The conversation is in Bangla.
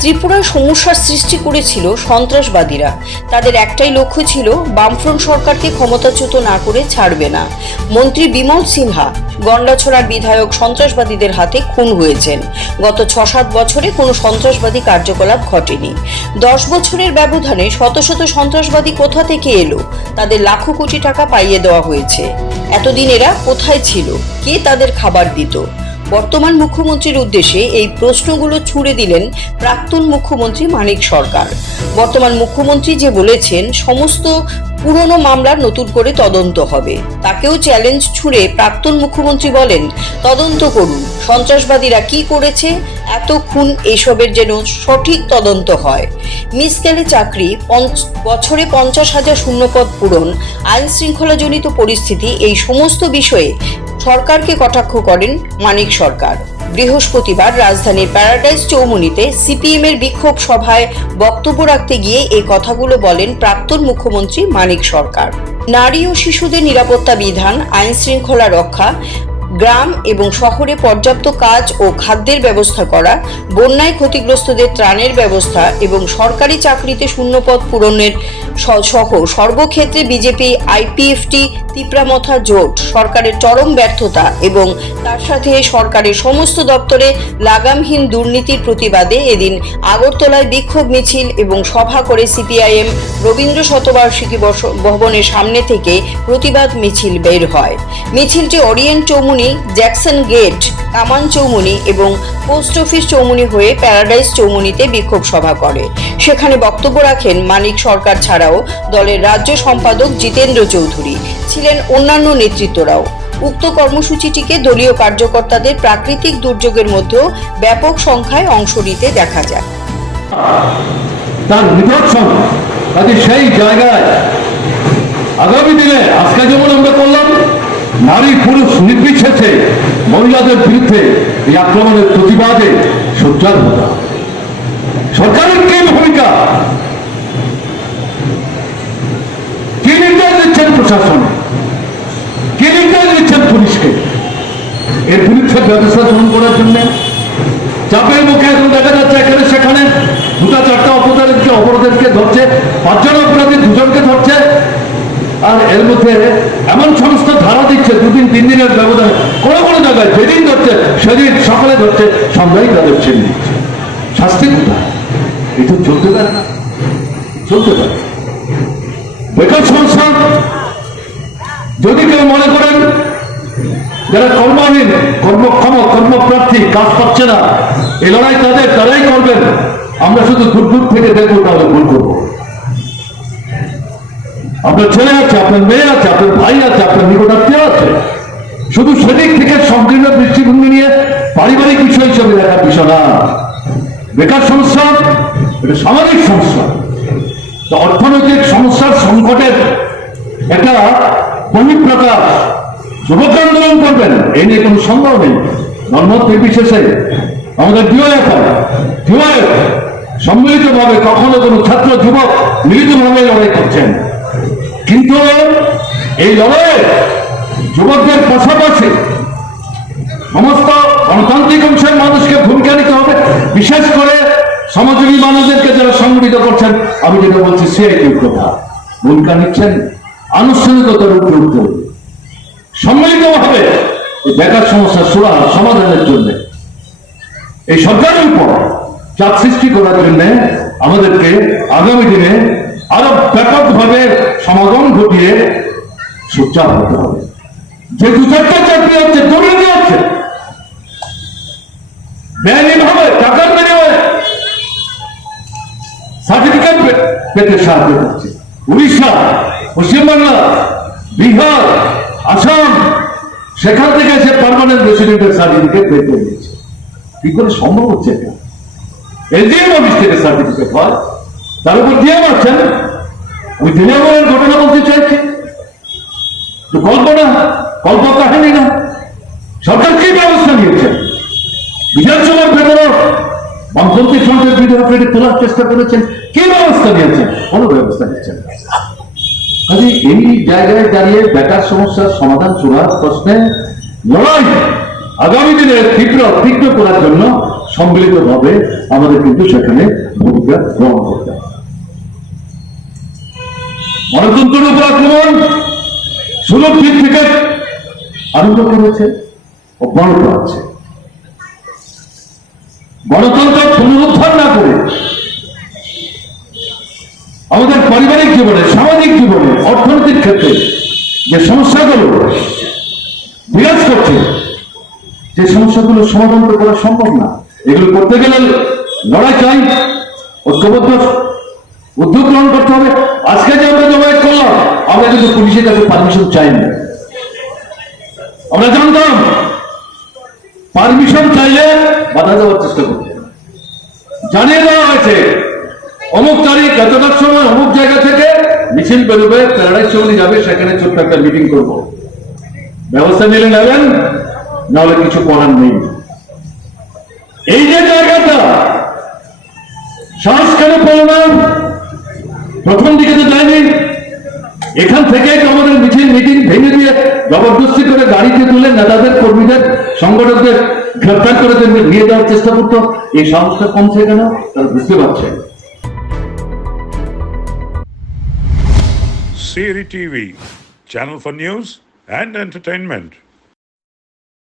ত্রিপুরায় সমস্যার সৃষ্টি করেছিল সন্ত্রাসবাদীরা। তাদের একটাই লক্ষ্য ছিল, বামফ্রন্ট সরকারকে ক্ষমতাচ্যুত না করে ছাড়বে না। মন্ত্রী বিমল সিনহা গন্ডাছড়ার বিধায়ক সন্ত্রাসবাদীদের হাতে খুন হয়েছেন। গত ছ সাত বছরে কোনো সন্ত্রাসবাদী কার্যকলাপ ঘটেনি। দশ বছরের ব্যবধানে শত শত সন্ত্রাসবাদী কোথা থেকে এলো? তাদের লাখো কোটি টাকা পাইয়ে দেওয়া হয়েছে। এতদিন এরা কোথায় ছিল? কে তাদের খাবার দিত? বর্তমান মুখ্যমন্ত্রীর উদ্দেশ্যে এই প্রশ্নগুলো ছুড়ে দিলেন প্রাক্তন মুখ্যমন্ত্রী মানিক সরকার। বর্তমান মুখ্যমন্ত্রী যে বলেছেন, সমস্ত পুরনো মামলার নতুন করে তদন্ত হবে। তাকেও চ্যালেঞ্জ ছুড়ে প্রাক্তন মুখ্যমন্ত্রী বলেন, তদন্ত করুন, সন্ত্রাসবাদীরা কি করেছে এত খুন এসবের যেন সঠিক তদন্ত হয়। মিসকেলে চাকরি বছরে পঞ্চাশ হাজার শূন্যপদ পূরণ আইন শৃঙ্খলাজনিত পরিস্থিতি, এই সমস্ত বিষয়ে সরকারকে কটাক্ষ করেন মানিক সরকার। বৃহস্পতিবার রাজধানীর প্যারাডাইজ চৌমুনিতে সিপিএম এর বিক্ষোভ সভায় বক্তব্য রাখতে গিয়ে এই কথাগুলো বলেন প্রাক্তন মুখ্যমন্ত্রী মানিক সরকার। নারী ও শিশুদের নিরাপত্তা বিধান আইন শৃঙ্খলা রক্ষা গ্রাম এবং শহরে পর্যাপ্ত কাজ ও খাদ্যের ব্যবস্থা করা, বন্যায় ক্ষতিগ্রস্তদের ত্রাণের ব্যবস্থা এবং সরকারি চাকরিতে শূন্যপদ পূরণের সহ সর্বক্ষেত্রে বিজেপি, আইপিএফটি, তিপ্রামথা জোট, সরকারের চরম ব্যর্থতা এবং তার সাথে সরকারের সমস্ত দপ্তরে লাগামহীন দুর্নীতির প্রতিবাদে এদিন আগরতলায় বিক্ষোভ মিছিল এবং সভা করে সিপিআইএম রবীন্দ্র শতবার্ষিকী বর্ষ- ভবনের সামনে থেকে প্রতিবাদ মিছিল বের হয়। মিছিলটি ওরিয়েন্ট চৌমুনি জ্যাকসন গেট, কামান চৌমুনি এবং পোস্ট অফিস চৌমুনি হয়ে প্যারাডাইস চৌমুনিতে বিক্ষোভ সভা করে। সেখানে বক্তব্য রাখেন মানিক সরকার ছাড়াও দলের রাজ্য সম্পাদক জিতেন্দ্র চৌধুরী, ছিলেন অন্যান্য নেতৃত্বরাও। উক্ত কর্মসূচিটিকে দলীয় কার্যকর্তাদের প্রাকৃতিক দুর্যোগের মধ্যেও ব্যাপক সংখ্যায় অংশ নিতে দেখা যায়। তার নিদর্শন সেই জায়গায় আগামী দিনে আজকে যেমন আমরা করলাম নারী পুরুষ নির্বিশেষে মহিলাদের বিরুদ্ধে এই আক্রমণের প্রতিবাদে সোচ্চার হতে। সরকারের কি ভূমিকা? কি নির্দেশ দিচ্ছেন প্রশাসন? কি নির্দেশ দিচ্ছেন পুলিশকে? এর বিরুদ্ধে ব্যবস্থা গ্রহণ করার জন্য চাপের মুখে এখন দেখা যাচ্ছে এখানে সেখানে দুটা চারটা অপরাধীকে অপরাধীকে ধরছে, পাঁচজন অপরাধী দুজনকে ধরছে। আর এর মধ্যে এমন সমস্ত ধারা দিচ্ছে, দুদিন, তিন দিনের ব্যবধানে। কোনো কোনো জায়গায় যেদিন ধরছে, সেদিন সকালে ধরছে, সন্ধ্যায় তাদের ছেড়ে দিচ্ছে শাস্তি কোথায়? এটা চলতে পারে না। চলতে পারে। বেকার সমস্যা যদি কেউ মনে করেন, যারা কর্মহীন, কর্মক্ষম, কর্মপ্রার্থী, কাজ পাচ্ছে না এই লড়াই তাদের, তারাই করবেন। আমরা শুধু দূর দূর থেকে দেখব তাহলে ভুল করব। আপনার ছেলে আছে, আপনার মেয়ে আছে, আপনার ভাই আছে, আপনার নিকটাত্মীয় আছে। শুধু সেদিক থেকে সংকীর্ণ দৃষ্টিভঙ্গি নিয়ে পারিবারিক বিষয় হিসেবে দেখার বিষয় না। বেকার সমস্যা, এটা সামাজিক সমস্যা। অর্থনৈতিক সমস্যার সংকটের একটা বহিঃপ্রকাশ যুবক আন্দোলন করবেন এই নিয়ে কোনো সন্দেহ নেই। ধর্ম নির্বিশেষে আমাদের ডিওএফ ডিওএফ সম্মিলিতভাবে কখনো কোনো ছাত্র, যুবক মিলিতভাবে লড়াই করছেন। কিন্তু এই লড়াইয়ে যুবকদের পাশাপাশি সমস্ত গণতান্ত্রিক অংশের মানুষকে ভূমিকা নিতে হবে। বিশেষ করে সমাজজীবী মানুষদেরকে যারা সংগঠিত করছেন, আমি যেটা বলছি, সে সিআইটির কথা। ভূমিকা নিচ্ছেন আনুষ্ঠানিকতার উপরে হবে। সম্মিলিতভাবে বেকার সমস্যার সুরা সমাধানের জন্য। এই সরকারের উপর চাপ সৃষ্টি করার জন্য আমাদেরকে আগামী দিনে আরও ব্যাপকভাবে সমাগম ঘটিয়ে সোচ্চার হতে হবে। যে দু চারটা চাকরি হচ্ছে দুর্নীতি হচ্ছে বেআইনিভাবে টাকার বিনিময়ে সার্টিফিকেট পেতে সাহায্য করছে। উড়িষ্যা, পশ্চিমবাংলা, বিহার, আসাম, সেখান থেকে সে পার্মানেন্ট রেসিডেন্টের সার্টিফিকেট বের করে দিয়েছে। কি করে সম্ভব হচ্ছে এটা? এলজিএম অফিস থেকে সার্টিফিকেট হয়। তার উপর দিয়ে মারছেন। আমি দিনাময়ের ঘটনা বলতে চাইছি। তো গল্প না গল্প কাহিনী না। সরকার কি ব্যবস্থা নিয়েছে? বিধানসভার ভেতরে বামপন্থী ফ্রন্টের বিধায়ককে তোলার চেষ্টা করেছেন। কি ব্যবস্থা নিয়েছেন কোনো ব্যবস্থা নিচ্ছেন কাজে এই জায়গায় দাঁড়িয়ে বেকার সমস্যার সমাধান চূড়ার প্রশ্নে লড়াই আগামী দিনে তীব্র তীব্র করার জন্য সম্মিলিতভাবে আমাদের কিন্তু সেখানে ভূমিকা গ্রহণ করতে হবে। গণতন্ত্রের উপর আক্রমণ সুলভ দিক থেকে আরম্ভ করেছে অব্যাহত আছে গণতন্ত্র পুনরুদ্ধার না করে আমাদের পারিবারিক জীবনে, সামাজিক জীবনে অর্থনৈতিক ক্ষেত্রে যে সমস্যাগুলো বিরাজ করছে, যে সমস্যাগুলো সমাধান করা সম্ভব না। এগুলো করতে গেলে লড়াই চাই, ঐক্যবদ্ধ উদ্যোগ গ্রহণ করতে হবে। আজকে যে আমরা জমায়েত করলাম, আমরা কিন্তু পুলিশের কাছে পারমিশন চাই না। আমরা জানতাম পারমিশন চাইলে বাধা দেওয়ার চেষ্টা করতে জানিয়ে দেওয়া হয়েছে, অমুক তারিখ, এতটার সময় অমুক জায়গা থেকে মিছিল বেরোবে প্যারাডাইজ চৌনি যাবে, সেখানে ছোট্ট একটা মিটিং করব। ব্যবস্থা নিলে নেবেন, নাহলে কিছু করার নেই। এই যে জায়গাটা সাহস কেন পেল না প্রথম দিকে তো যায়নি। এখান থেকে আমাদের মিছিল মিটিং ভেঙে দিয়ে জবরদস্তি করে গাড়িতে তুলে নেতাদের কর্মীদের সংগঠকদের গ্রেফতার করে নিয়ে যাওয়ার চেষ্টা করতো। এই সাহসটা কমছে কেন? তারা বুঝতে পারছে। Siri TV, channel for news and entertainment.